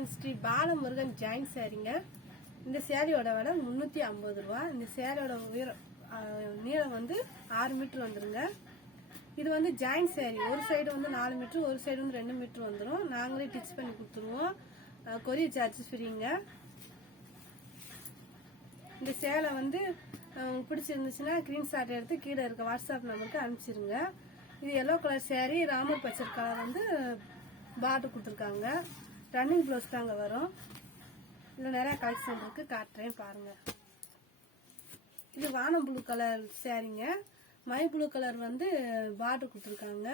Friends, Sri Balamurugan join சாரிங்க. இந்த சேரீயோட விலை 350 ரூபா. இந்த சேரீயோட நீளம் வந்து 6 மீட்டர் வந்துருங்க. இது வந்து ஜாயின் சாரி. ஒரு சைடு வந்து 4 மீட்டர், ஒரு சைடு வந்து 2 மீட்டர் வந்துடும். நாங்களே டிச் பண்ணி கொடுத்துருவோம். கொரியர் சார்ஜஸ் ஃப்ரீங்க. இந்த சேலை வந்து பிடிச்சிருந்துச்சுன்னா ஸ்கிரீன்ஷாட் எடுத்து கீழே இருக்க வாட்ஸ்அப் நம்பருக்கு அனுப்பிச்சிருங்க. இது எல்லோ கலர் சேரீ, ராமர் பச்சை கலர் வந்து பார்டர் கொடுத்துருக்காங்க. ரன்னிங் ப்ளவுஸ் தாங்க வரும். இதில் நிறைய கலெக்ஷன் இருக்கு, காட்டுறேன் பாருங்க. இது வானம் ப்ளூ கலர் சேரீங்க. மை ப்ளூ கலர் வந்து பார்டர் கொடுத்துருக்காங்க.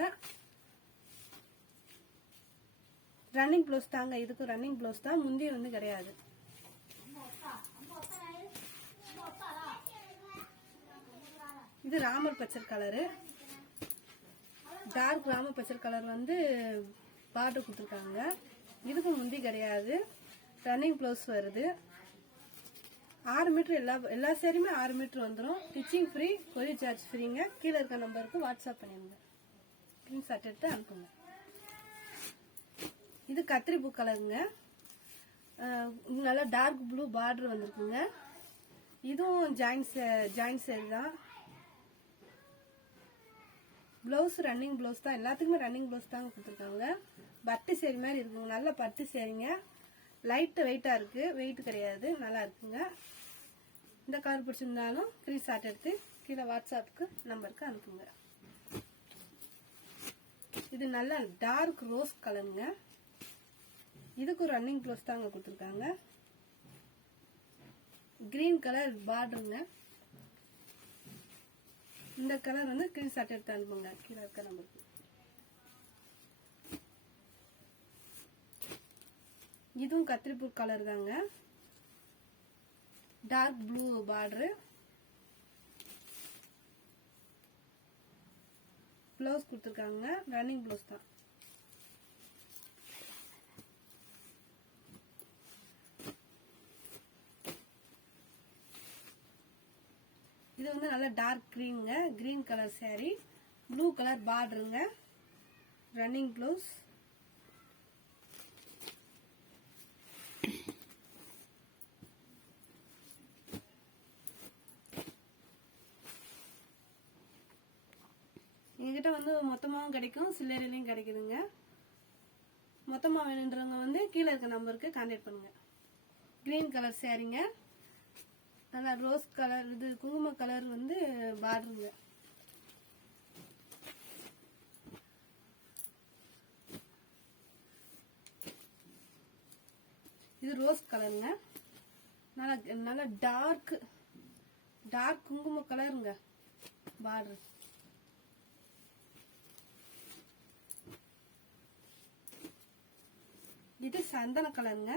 ரன்னிங் ப்ளவுஸ் தாங்க. இதுக்கு ரன்னிங் ப்ளவுஸ் தான், முந்தி வந்து கிடையாது. இது ராமர் பச்சை கலரு, டார்க் ராமர் பச்சை கலர் வந்து பார்டர் கொடுத்துருக்காங்க. இதுக்கு முந்தி கிடையாது, ரன்னிங் ப்ளவுஸ் வருது. 6 மீட்டர் எல்லா சேரீயுமே 6 மீட்டர் வந்துடும். ஸ்டிச்சிங் ஃப்ரீ, கொரியர் சார்ஜ் ஃப்ரீங்க. கீழே இருக்க நம்பருக்கு வாட்ஸ்அப் பண்ணிடுங்க, ஸ்கிரீன்ஷாட் எடுத்து அனுப்புங்க. இது கத்திரி பூ கலருங்க. நல்லா டார்க் ப்ளூ பார்டர் வந்திருக்குங்க. இதுவும் ஜாயின் சேரீ தான். பிளவுஸ் ரன்னிங் பிளவுஸ் தான், எல்லாத்துக்குமே ரன்னிங் பிளவுஸ் தாங்க கொடுத்துருக்காங்க. பட்டு சேரீ மாதிரி இருக்குங்க, நல்ல பட்டு சேரீங்க. லைட் வெயிட்டா இருக்கு, வெயிட் கிடையாது, நல்லா இருக்குங்க. இந்த கலர் பிடிச்சிருந்தாலும் ஸ்கிரீன்ஷாட் எடுத்து கீழே வாட்ஸ்அப்புக்கு நம்பருக்கு அனுப்புங்க. இது நல்ல டார்க் ரோஸ் கலருங்க. இதுக்கு ரன்னிங் ப்ளவுஸ் தாங்க கொடுத்துருக்காங்க. கிரீன் கலர் பார்டருங்க. இந்த கலர் வந்து ஸ்கிரீன்ஷாட் எடுத்து அனுப்புங்க கீழே இருக்க நம்பருக்கு. இதுவும் கத்திரிப்பூ கலர் தாங்க, டார்க் ப்ளூ பார்டர். பிளவுஸ் கொடுத்துருக்காங்க, ரன்னிங் பிளவுஸ் தான். இது வந்து நல்ல டார்க் கிரீனுங்க, green colour sari, blue colour பார்டருங்க, ரன்னிங் பிளவுஸ். எங்ககிட்ட வந்து மொத்தமாகவும் கிடைக்கும், சில்லறையிலையும் கிடைக்குதுங்க. மொத்தமா வேணுன்றவங்க வந்து கீழே இருக்க நம்பருக்கு கான்டாக்ட் பண்ணுங்க. கிரீன் கலர் சாரிங்க, நல்லா ரோஸ் கலர், இது குங்கும கலர் வந்து பார்டருங்க. இது ரோஸ் கலருங்க, நல்லா டார்க் குங்கும கலருங்க பார்டர். இது சந்தன கலருங்க,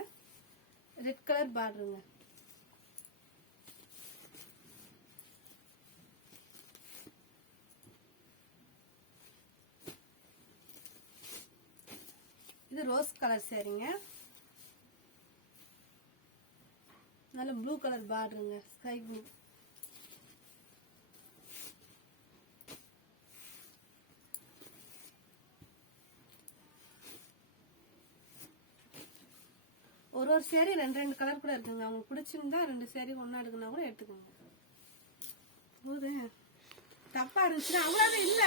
ரெட் கலர் பார்டருங்க. இது ரோஸ் கலர் சாரிங்க, நல்ல ப்ளூ கலர் பார்டருங்க, ஸ்கை ப்ளூ. ஒரு சேரீ 2 கலர் கூட இருக்குங்க. அவங்களுக்கு பிடிச்சிருந்தா 2 சேரீ ஒன்னா எடுக்கணும் கூட எடுத்துக்கோங்க. போதும், தப்பா இருந்துச்சுன்னா அவ்வளவு இல்ல.